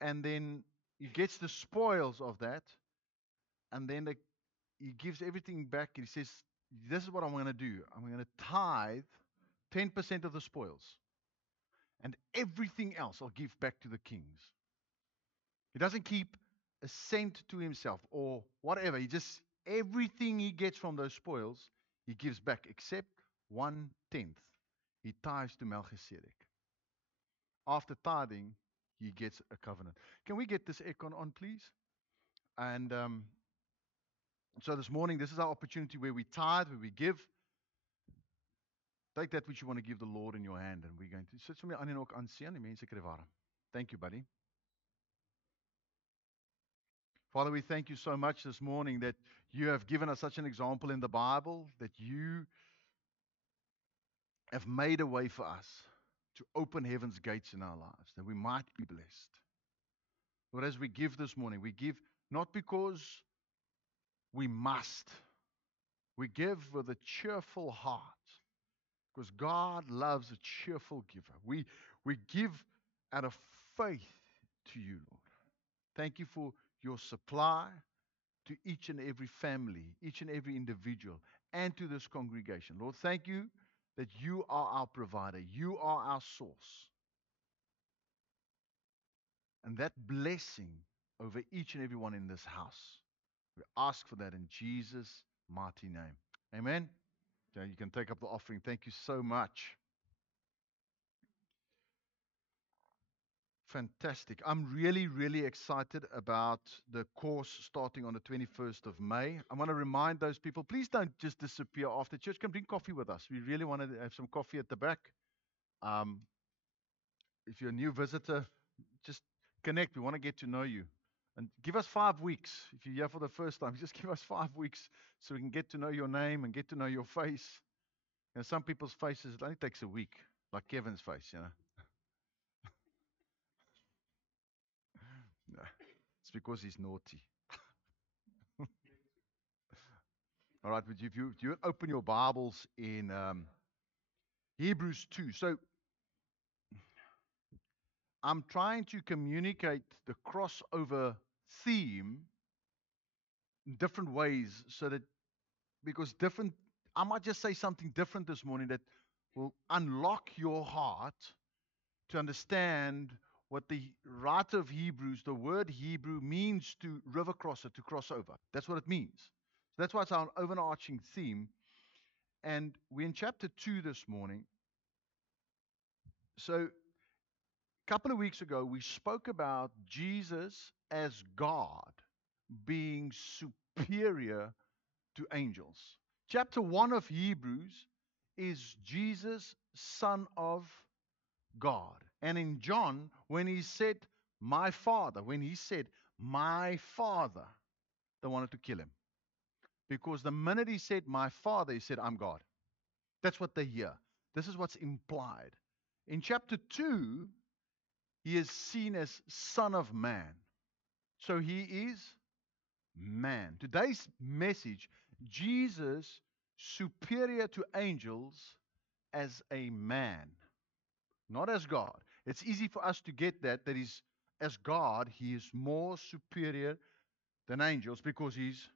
and then he gets the spoils of that, and then he gives everything back. And he says, "This is what I'm going to do. I'm going to tithe 10% of the spoils, and everything else I'll give back to the kings." He doesn't keep a cent to himself or whatever. He just, everything he gets from those spoils, he gives back except 1/10. He tithes to Melchizedek. After tithing, he gets a covenant. Can we get this icon on, please? And so this morning, this is our opportunity where we tithe, where we give. Take that which you want to give the Lord in your hand, and we're going to sit vir my aan en ook aansien. Die mense kry warm. Thank you, buddy. Father, we thank you so much this morning that you have given us such an example in the Bible, that you have made a way for us to open heaven's gates in our lives, that we might be blessed. Lord, as we give this morning, we give not because we must. We give with a cheerful heart, because God loves a cheerful giver. We give out of faith to you, Lord. Thank you for your supply to each and every family, each and every individual, and to this congregation. Lord, thank you that you are our provider. You are our source. And that blessing over each and every one in this house. We ask for that in Jesus' mighty name. Amen. Okay, you can take up the offering. Thank you so much. Fantastic. I'm really, really excited about the course starting on the 21st of May. I want to remind those people, please don't just disappear after church. Come drink coffee with us. We really want to have some coffee at the back. Um, if you're a new visitor, just connect. We want to get to know you. And give us 5 weeks. If you're here for the first time, just give us 5 weeks so we can get to know your name and get to know your face. And some people's faces, it only takes a week, like Kevin's face, you know. No, it's because he's naughty. All right, but if you open your Bibles in Hebrews 2. So I'm trying to communicate the crossover theme in different ways so that, because different, I might just say something different this morning that will unlock your heart to understand what the writer of Hebrews, the word Hebrew, means to river crosser, to cross over. That's what it means. So that's why it's our overarching theme. And we're in chapter 2 this morning. So a couple of weeks ago, we spoke about Jesus as God being superior to angels. Chapter 1 of Hebrews is Jesus, Son of God. And in John, when he said, my Father, they wanted to kill him. Because the minute he said, my Father, he said, I'm God. That's what they hear. This is what's implied. In chapter 2, he is seen as Son of Man. So he is man. Today's message, Jesus superior to angels as a man, not as God. It's easy for us to get that he's, as God, he is more superior than angels because he's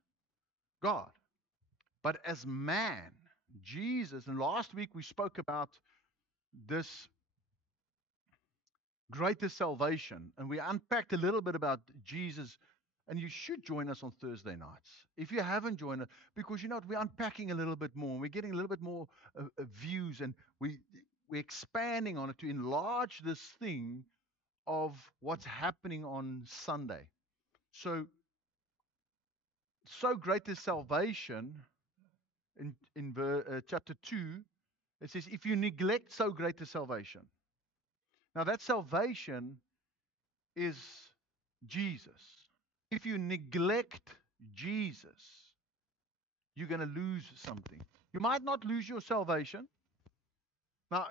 God. But as man, Jesus, and last week we spoke about this greatest salvation, and we unpacked a little bit about Jesus. And you should join us on Thursday nights if you haven't joined us, because you know what, we're unpacking a little bit more, and we're getting a little bit more views, and we're expanding on it to enlarge this thing of what's happening on Sunday. So great is salvation. In chapter 2, it says, if you neglect so great is salvation. Now that salvation is Jesus. If you neglect Jesus, you're going to lose something. You might not lose your salvation. Now,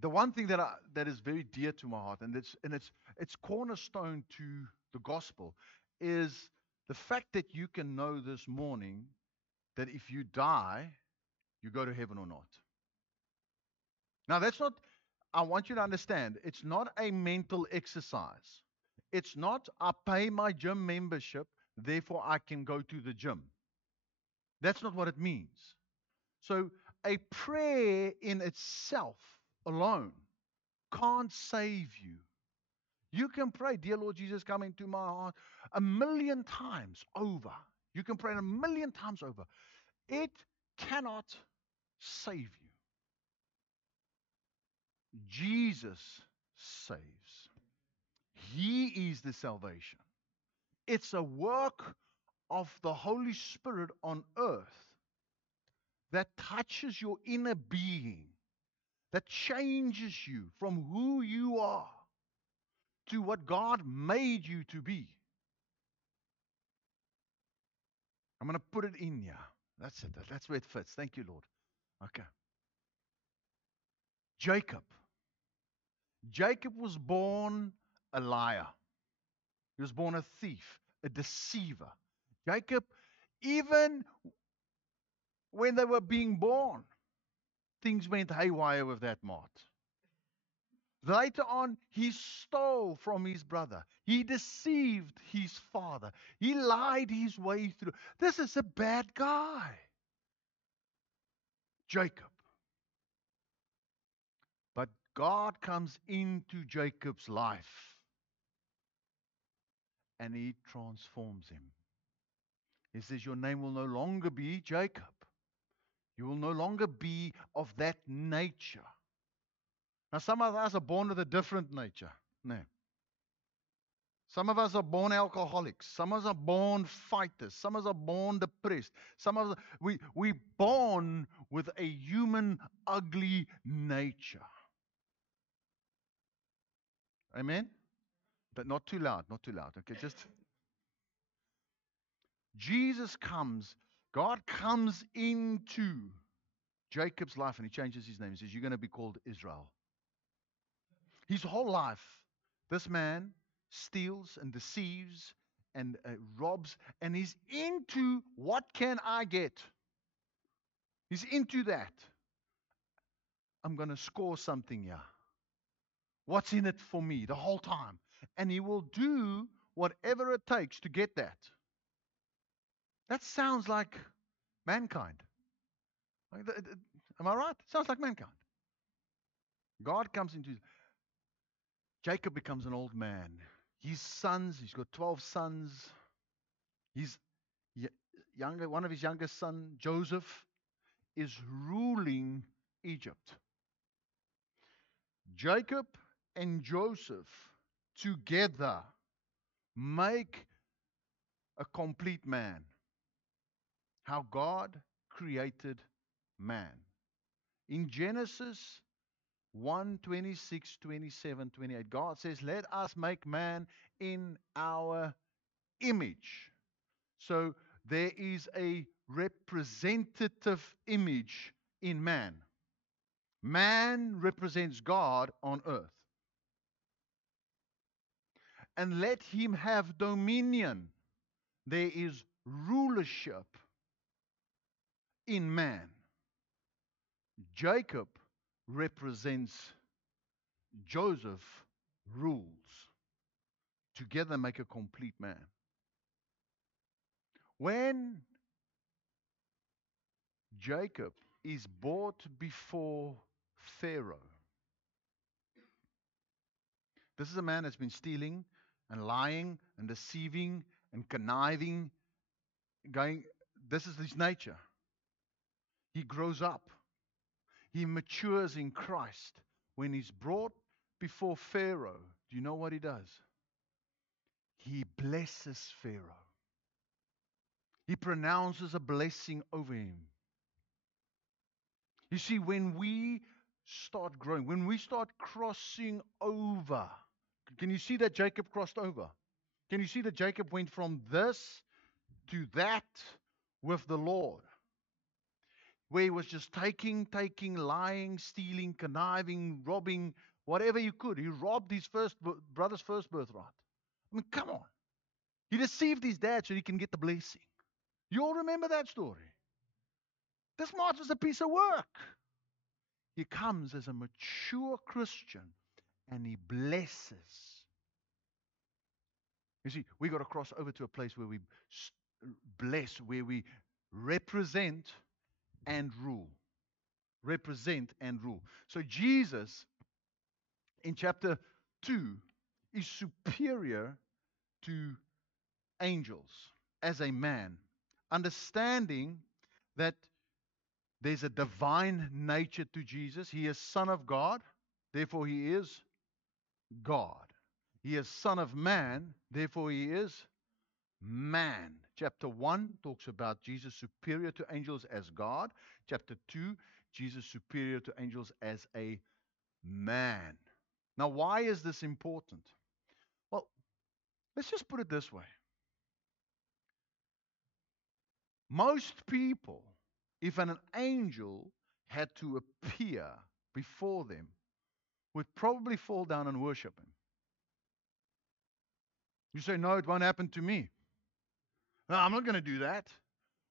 the one thing that is very dear to my heart, and it's cornerstone to the gospel, is the fact that you can know this morning that if you die, you go to heaven or not. Now, that's not, I want you to understand, it's not a mental exercise. It's not, I pay my gym membership, therefore I can go to the gym. That's not what it means. So, a prayer in itself alone can't save you. You can pray, Dear Lord Jesus, come into my heart 1,000,000 times over. You can pray 1,000,000 times over. It cannot save you. Jesus saves. He is the salvation. It's a work of the Holy Spirit on earth that touches your inner being, that changes you from who you are to what God made you to be. I'm going to put it in here. That's it. That's where it fits. Thank you, Lord. Okay. Jacob. Jacob was born a liar. He was born a thief, a deceiver. Jacob, even when they were being born, things went haywire with that mart. Later on, he stole from his brother. He deceived his father. He lied his way through. This is a bad guy. Jacob. But God comes into Jacob's life and he transforms him. He says, your name will no longer be Jacob. You will no longer be of that nature. Now, some of us are born with a different nature. No. Some of us are born alcoholics. Some of us are born fighters. Some of us are born depressed. Some of us, we're born with a human, ugly nature. Amen? But not too loud, not too loud. Okay, just Jesus comes, God comes into Jacob's life and he changes his name. He says, you're going to be called Israel. His whole life, this man steals and deceives and robs, and he's into what can I get? He's into that. I'm going to score something here. What's in it for me the whole time? And he will do whatever it takes to get that. That sounds like mankind. Am I right? Sounds like mankind. God comes into Jacob becomes an old man. His sons, he's got 12 sons. His younger, one of his youngest sons, Joseph, is ruling Egypt. Jacob and Joseph together make a complete man. How God created man. In Genesis 1:26, 27, 28, God says, let us make man in our image. So there is a representative image in man. Man represents God on earth. And let him have dominion. There is rulership in man. Jacob represents Joseph, rules. Together make a complete man. When Jacob is brought before Pharaoh, this is a man that's been stealing and lying and deceiving and conniving, this is his nature. He grows up. He matures in Christ. When he's brought before Pharaoh, do you know what he does? He blesses Pharaoh. He pronounces a blessing over him. You see, when we start growing, when we start crossing over, can you see that Jacob crossed over? Can you see that Jacob went from this to that with the Lord? Where he was just taking, lying, stealing, conniving, robbing, whatever you could. He robbed his brother's first birthright. I mean, come on. He deceived his dad so he can get the blessing. You all remember that story? This march was a piece of work. He comes as a mature Christian and he blesses. You see, we got to cross over to a place where we bless, where we represent and rule. Represent and rule. So Jesus in chapter 2 is superior to angels as a man, understanding that there's a divine nature to Jesus. He is Son of God, therefore he is God. He is Son of Man, therefore he is man. Chapter 1 talks about Jesus superior to angels as God. Chapter 2, Jesus superior to angels as a man. Now, why is this important? Well, let's just put it this way. Most people, if an angel had to appear before them, would probably fall down and worship him. You say, no, it won't happen to me. No, I'm not going to do that.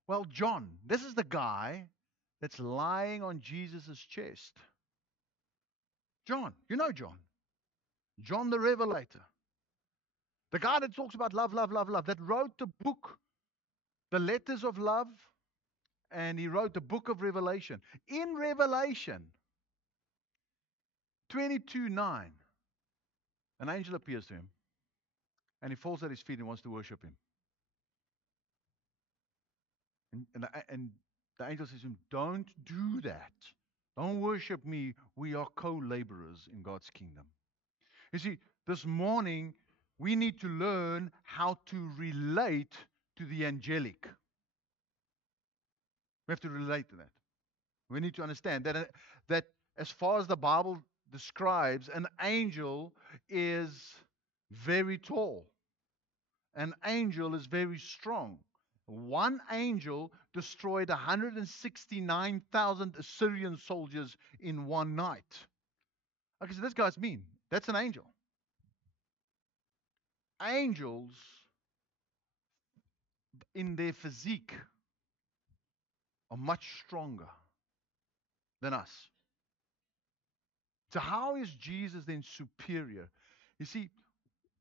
Well, John, this is the guy that's lying on Jesus' chest. John, you know John. John the Revelator. The guy that talks about love, love, love, love, that wrote the book, the letters of love, and he wrote the book of Revelation. In Revelation 22:9, an angel appears to him, and he falls at his feet and wants to worship him. And the angel says to him, don't do that. Don't worship me. We are co-laborers in God's kingdom. You see, this morning, we need to learn how to relate to the angelic. We have to relate to that. We need to understand that as far as the Bible describes, an angel is very tall. An angel is very strong. One angel destroyed 169,000 Assyrian soldiers in one night. Okay, so this guy's mean. That's an angel. Angels, in their physique, are much stronger than us. So how is Jesus then superior? You see,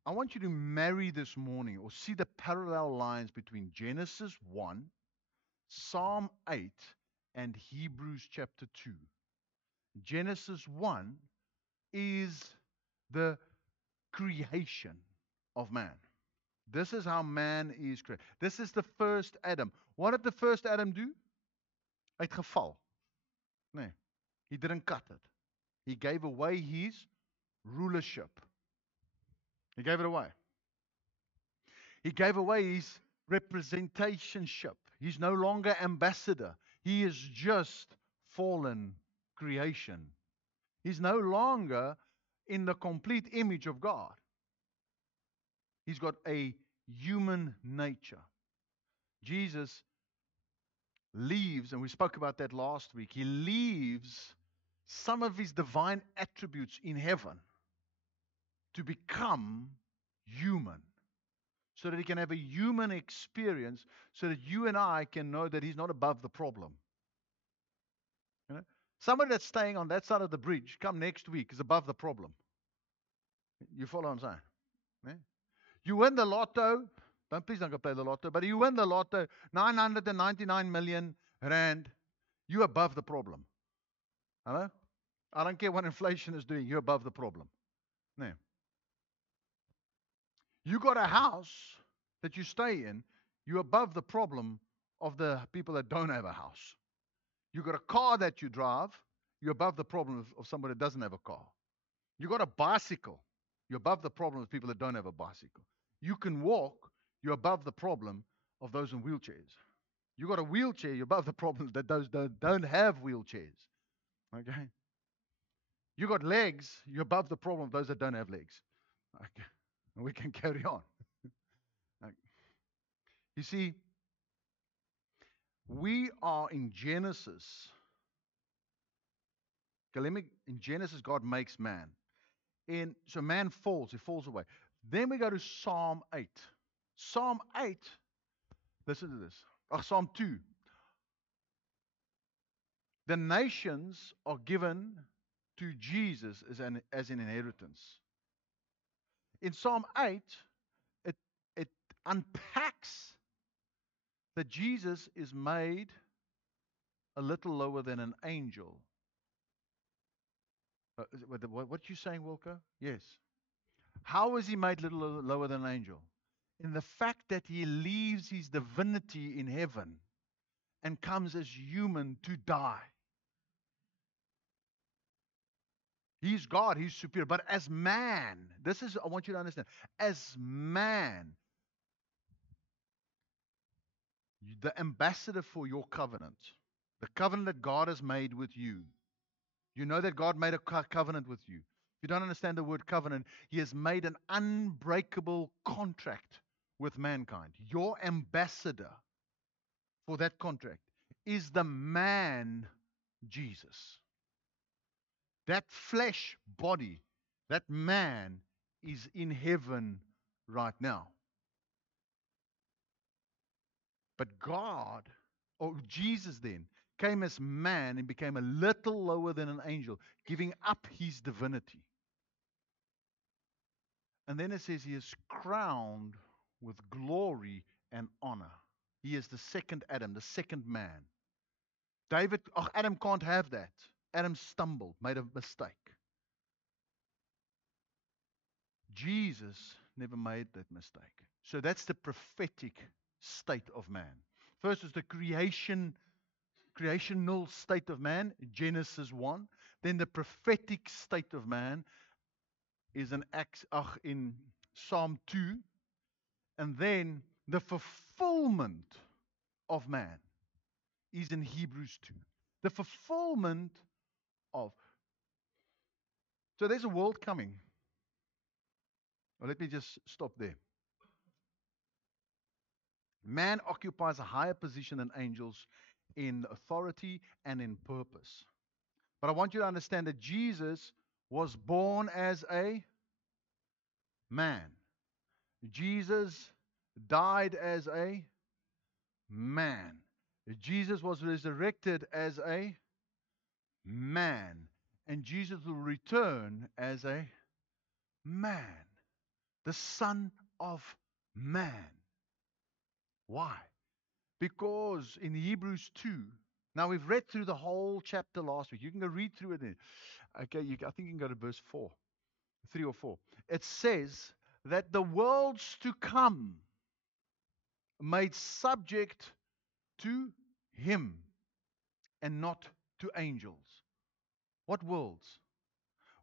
I want you to marry this morning or see the parallel lines between Genesis 1, Psalm 8, and Hebrews chapter 2. Genesis 1 is the creation of man. This is how man is created. This is the first Adam. What did the first Adam do? Hy het geval. Nee, he didn't cut it. He gave away his rulership. He gave it away. He gave away his representationship. He's no longer ambassador. He is just fallen creation. He's no longer in the complete image of God. He's got a human nature. Jesus leaves, and we spoke about that last week, he leaves some of his divine attributes in heaven to become human, so that he can have a human experience, so that you and I can know that he's not above the problem. You know? Somebody that's staying on that side of the bridge, come next week, is above the problem. You follow what I'm saying? Yeah? You win the lotto, please don't go play the lotto, but you win the lotto, 999 million rand, you're above the problem. Hello? I don't care what inflation is doing, you're above the problem. No. You got a house that you stay in, you're above the problem of the people that don't have a house. You got a car that you drive, you're above the problem of somebody that doesn't have a car. You got a bicycle, you're above the problem of people that don't have a bicycle. You can walk, you're above the problem of those in wheelchairs. You got a wheelchair, you're above the problem that those don't have wheelchairs. Okay? You got legs, you're above the problem of those that don't have legs. Okay? And we can carry on. Okay. You see, we are in Genesis. Okay, in Genesis, God makes man. So man falls, he falls away. Then we go to Psalm 8. Psalm 8, listen to this. Psalm 2. The nations are given to Jesus as an inheritance. In Psalm 8, it, it unpacks that Jesus is made a little lower than an angel. What you saying, Wilco? Yes. How is he made a little lower than an angel? In the fact that he leaves his divinity in heaven and comes as human to die. He's God, he's superior. But as man, this is, I want you to understand, as man, the ambassador for your covenant, the covenant that God has made with you. You know that God made a covenant with you. If you don't understand the word covenant, he has made an unbreakable contract with mankind. Your ambassador for that contract is the man Jesus. That flesh body, that man is in heaven right now. But God, or Jesus then, came as man and became a little lower than an angel, giving up his divinity. And then it says he is crowned with glory and honor. He is the second Adam, the second man. Adam can't have that. Adam stumbled, made a mistake. Jesus never made that mistake. So that's the prophetic state of man. First is the creational state of man, Genesis 1. Then the prophetic state of man is in Psalm 2. And then the fulfillment of man is in Hebrews 2. The fulfillment of. So there's a world coming. Well, let me just stop there. Man occupies a higher position than angels in authority and in purpose. But I want you to understand that Jesus was born as a man. Jesus died as a man. Jesus was resurrected as a man. And Jesus will return as a man. The Son of Man. Why? Because in Hebrews 2, now we've read through the whole chapter last week. You can go read through it. Okay, I think you can go to verse 4, 3 or 4. It says that the worlds to come made subject to him and not to angels. What worlds?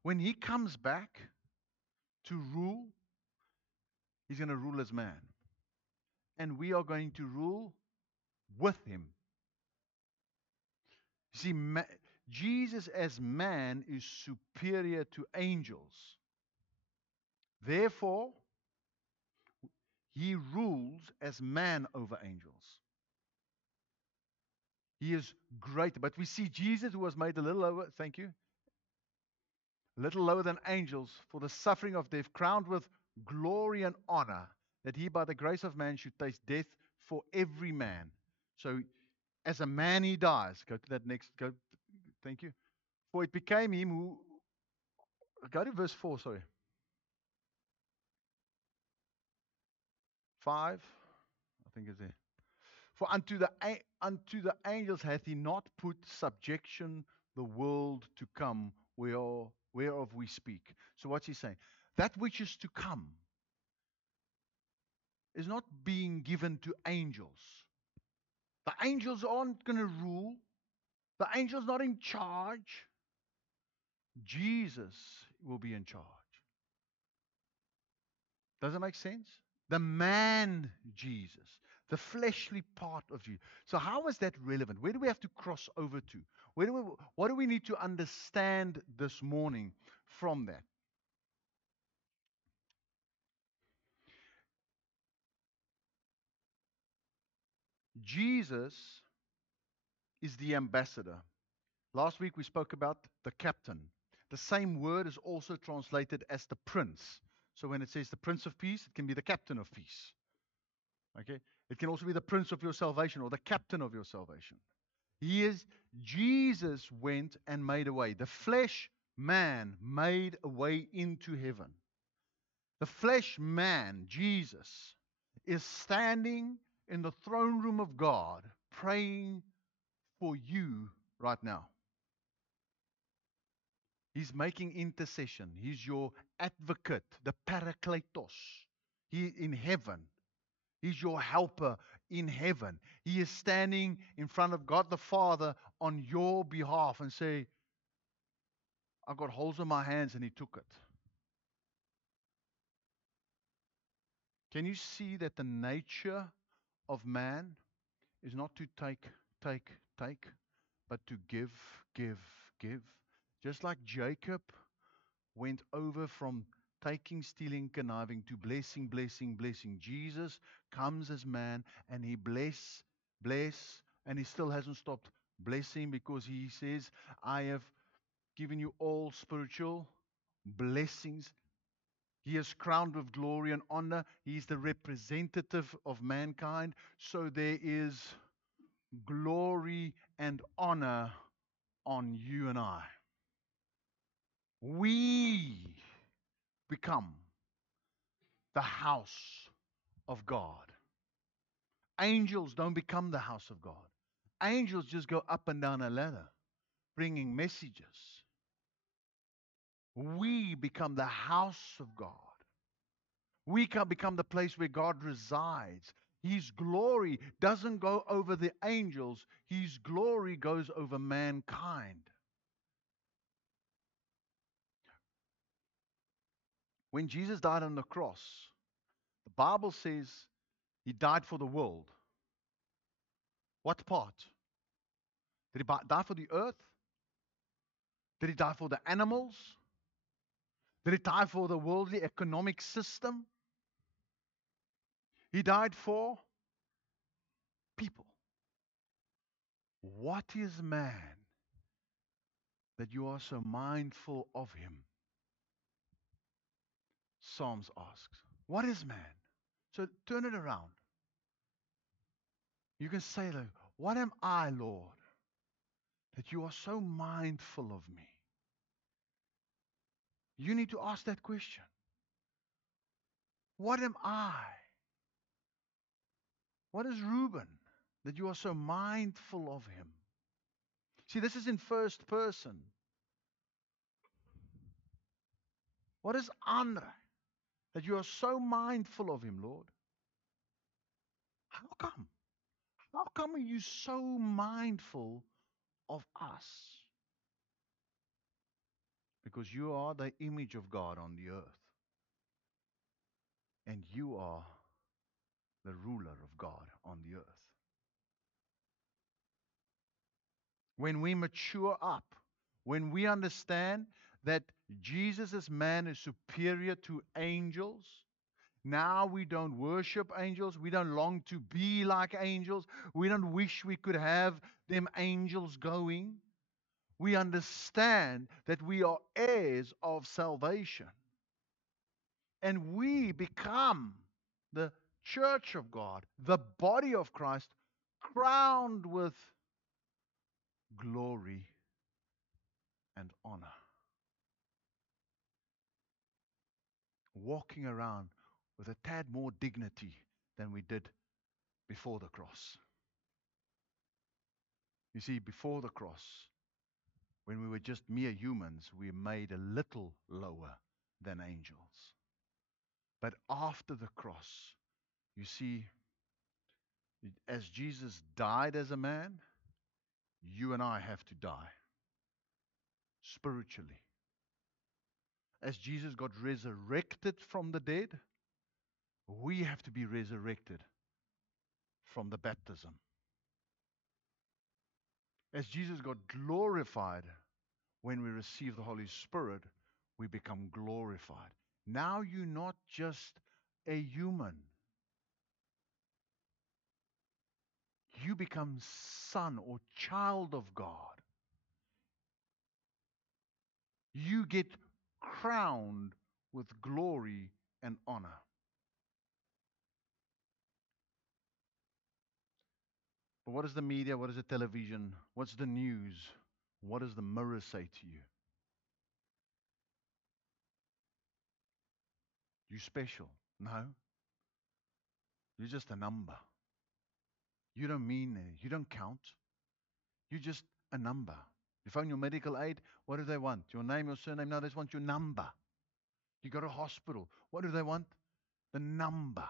When he comes back to rule, he's going to rule as man. And we are going to rule with him. See, Jesus as man is superior to angels. Therefore, he rules as man over angels. He is greater. But we see Jesus, who was made a little lower, thank you, a little lower than angels for the suffering of death, crowned with glory and honor, that he by the grace of man should taste death for every man. So as a man he dies. Go to that next, thank you. For it became him who, go to verse 4, sorry. 5, I think it's there. For unto the angels hath he not put subjection the world to come, whereof we speak. So what's he saying? That which is to come is not being given to angels. The angels aren't going to rule. The angel's not in charge. Jesus will be in charge. Does that make sense? The man Jesus, the fleshly part of Jesus. So how is that relevant? Where do we have to cross over to? What do we need to understand this morning from that? Jesus is the ambassador. Last week we spoke about the captain. The same word is also translated as the prince. So when it says the Prince of Peace, it can be the captain of peace. Okay? It can also be the prince of your salvation or the captain of your salvation. He is Jesus went and made a way. The flesh man made a way into heaven. The flesh man, Jesus, is standing in the throne room of God praying for you right now. He's making intercession. He's your advocate, the parakletos. He in heaven. He's your helper in heaven. He is standing in front of God the Father on your behalf and say, I got holes in my hands and he took it. Can you see that the nature of man is not to take, but to give, give, give? Just like Jacob went over from taking, stealing, conniving to blessing, blessing, blessing. Jesus comes as man and he bless, and he still hasn't stopped blessing because he says, I have given you all spiritual blessings. He is crowned with glory and honor. He is the representative of mankind. So there is glory and honor on you and I. We become the house of God. Angels don't become the house of God. Angels just go up and down a ladder bringing messages. We become the house of God. We can become the place where God resides. His glory doesn't go over the angels, His glory goes over mankind. When Jesus died on the cross, the Bible says He died for the world. What part? Did He die for the earth? Did He die for the animals? Did He die for the worldly economic system? He died for people. What is man that you are so mindful of him? Psalms asks, what is man? So turn it around. You can say, what am I, Lord, that you are so mindful of me? You need to ask that question. What am I? What is Reuben that you are so mindful of him? See, this is in first person. What is Andre that you are so mindful of him, Lord? How come? How come are you so mindful of us? Because you are the image of God on the earth. And you are the ruler of God on the earth. When we mature up, when we understand that Jesus' man is superior to angels, now we don't worship angels. We don't long to be like angels. We don't wish we could have them angels going. We understand that we are heirs of salvation. And we become the church of God, the body of Christ, crowned with glory and honor. Walking around with a tad more dignity than we did before the cross. You see, before the cross, when we were just mere humans, we made a little lower than angels. But after the cross, you see, as Jesus died as a man, you and I have to die spiritually. As Jesus got resurrected from the dead, we have to be resurrected from the baptism. As Jesus got glorified when we receive the Holy Spirit, we become glorified. Now you're not just a human. You become son or child of God. You get crowned with glory and honor. But what does the media, what does the television, what's the news, what does the mirror say to you? You special. No, you're just a number. You don't mean anything. You don't count. You're just a number. You phone your medical aid, what do they want? Your name, your surname? No, they just want your number. You go to hospital, what do they want? The number.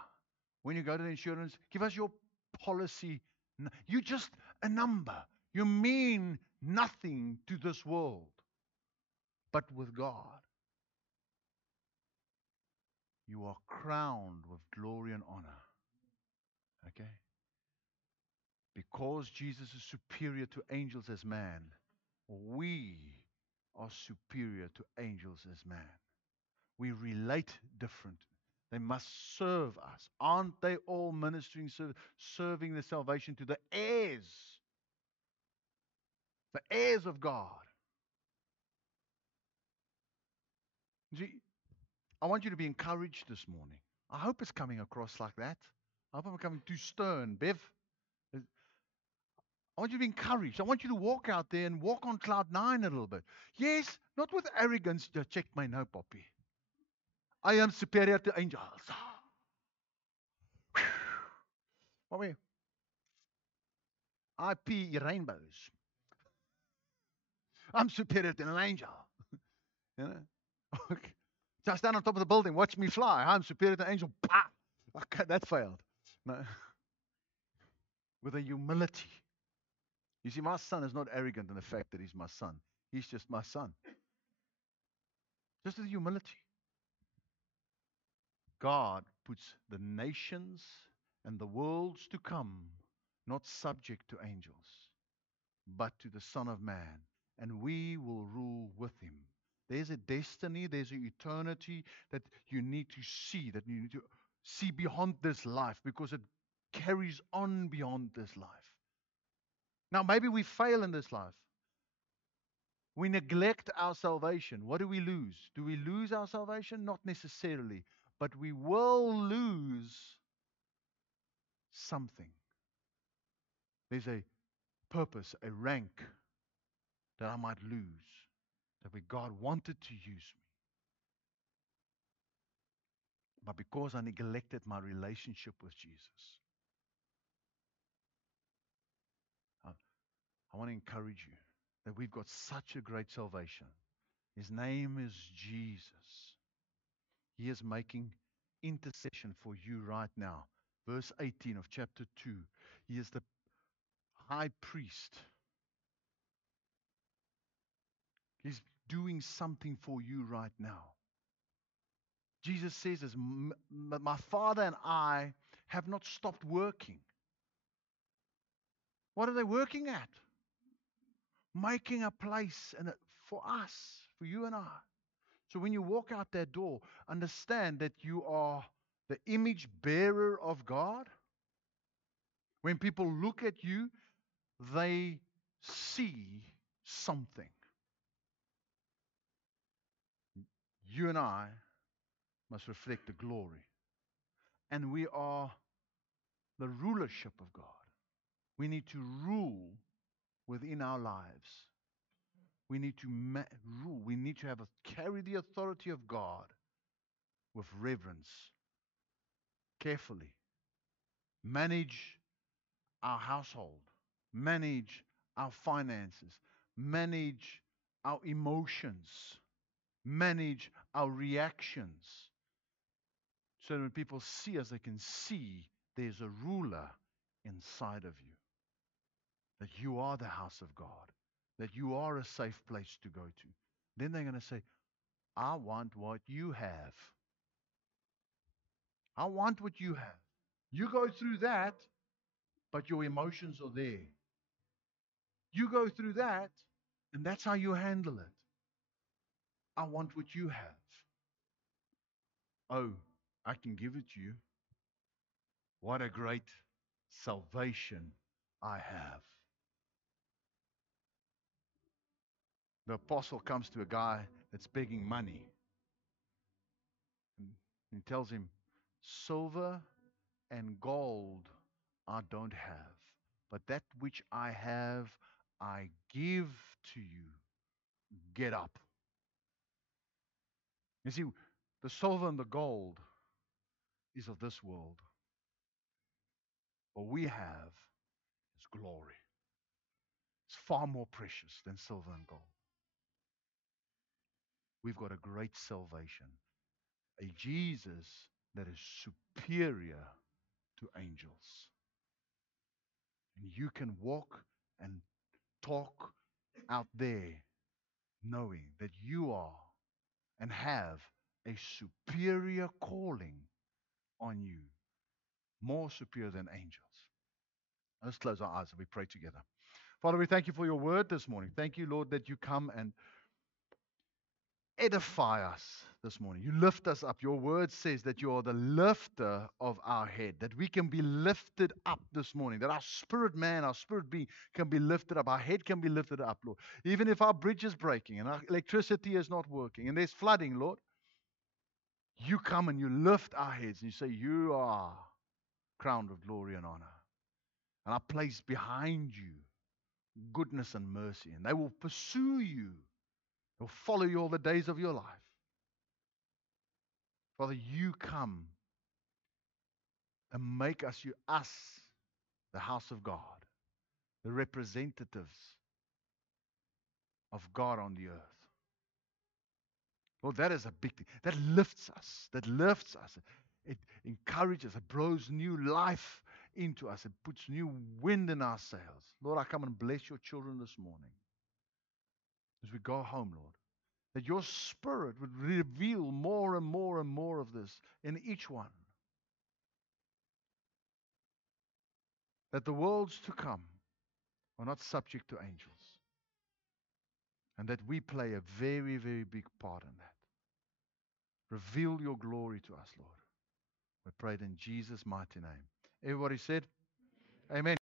When you go to the insurance, give us your policy. You're just a number. You mean nothing to this world. But with God, you are crowned with glory and honor. Okay? Because Jesus is superior to angels as man, we are superior to angels as man. We relate different. They must serve us. Aren't they all ministering, serving the salvation to the heirs of God? See, I want you to be encouraged this morning. I hope it's coming across like that. I hope I'm coming too stern, Bev. I want you to be encouraged. I want you to walk out there and walk on cloud nine a little bit. Yes, not with arrogance. Just check my no, Poppy. I am superior to angels. Poppy, I pee rainbows. I'm superior to an angel. You know? Okay. So I stand on top of the building, watch me fly. I'm superior to an angel. Bah! Okay, that failed. No. With a humility. You see, my son is not arrogant in the fact that he's my son. He's just my son. Just with humility. God puts the nations and the worlds to come not subject to angels, but to the Son of Man, and we will rule with him. There's a destiny, there's an eternity that you need to see, that you need to see beyond this life, because it carries on beyond this life. Now, maybe we fail in this life. We neglect our salvation. What do we lose? Do we lose our salvation? Not necessarily, but we will lose something. There's a purpose, a rank that I might lose, that God wanted to use me. But because I neglected my relationship with Jesus, I want to encourage you that we've got such a great salvation. His name is Jesus. He is making intercession for you right now. Verse 18 of chapter 2. He is the high priest. He's doing something for you right now. Jesus says this, my Father and I have not stopped working. What are they working at? Making a place for us, for you and I. So when you walk out that door, understand that you are the image bearer of God. When people look at you, they see something. You and I must reflect the glory. And we are the rulership of God. We need to rule within our lives. We need to rule. We need to carry the authority of God with reverence, carefully. Manage our household, manage our finances, manage our emotions, manage our reactions. So that when people see us, they can see there's a ruler inside of you. That you are the house of God. That you are a safe place to go to. Then they're going to say, I want what you have. I want what you have. You go through that, but your emotions are there. You go through that, and that's how you handle it. I want what you have. Oh, I can give it to you. What a great salvation I have. The apostle comes to a guy that's begging money. And he tells him, silver and gold I don't have, but that which I have, I give to you. Get up. You see, the silver and the gold is of this world. What we have is glory. It's far more precious than silver and gold. We've got a great salvation, a Jesus that is superior to angels. And you can walk and talk out there knowing that you are and have a superior calling on you, more superior than angels. Let's close our eyes and we pray together. Father, we thank you for your word this morning. Thank you, Lord, that you come and edify us this morning. You lift us up. Your word says that you are the lifter of our head, that we can be lifted up this morning, that our spirit man, our spirit being can be lifted up. Our head can be lifted up, Lord. Even if our bridge is breaking and our electricity is not working and there's flooding, Lord, you come and you lift our heads and you say, you are crowned with glory and honor. And I place behind you goodness and mercy, and they will pursue you. They'll follow you all the days of your life. Father, you come and make us, the house of God, the representatives of God on the earth. Lord, that is a big thing. That lifts us. That lifts us. It encourages, it blows new life into us. It puts new wind in our sails. Lord, I come and bless your children this morning as we go home, Lord. That your spirit would reveal more and more and more of this in each one. That the worlds to come are not subject to angels. And that we play a very, very big part in that. Reveal your glory to us, Lord. We pray it in Jesus' mighty name. Everybody said, Amen.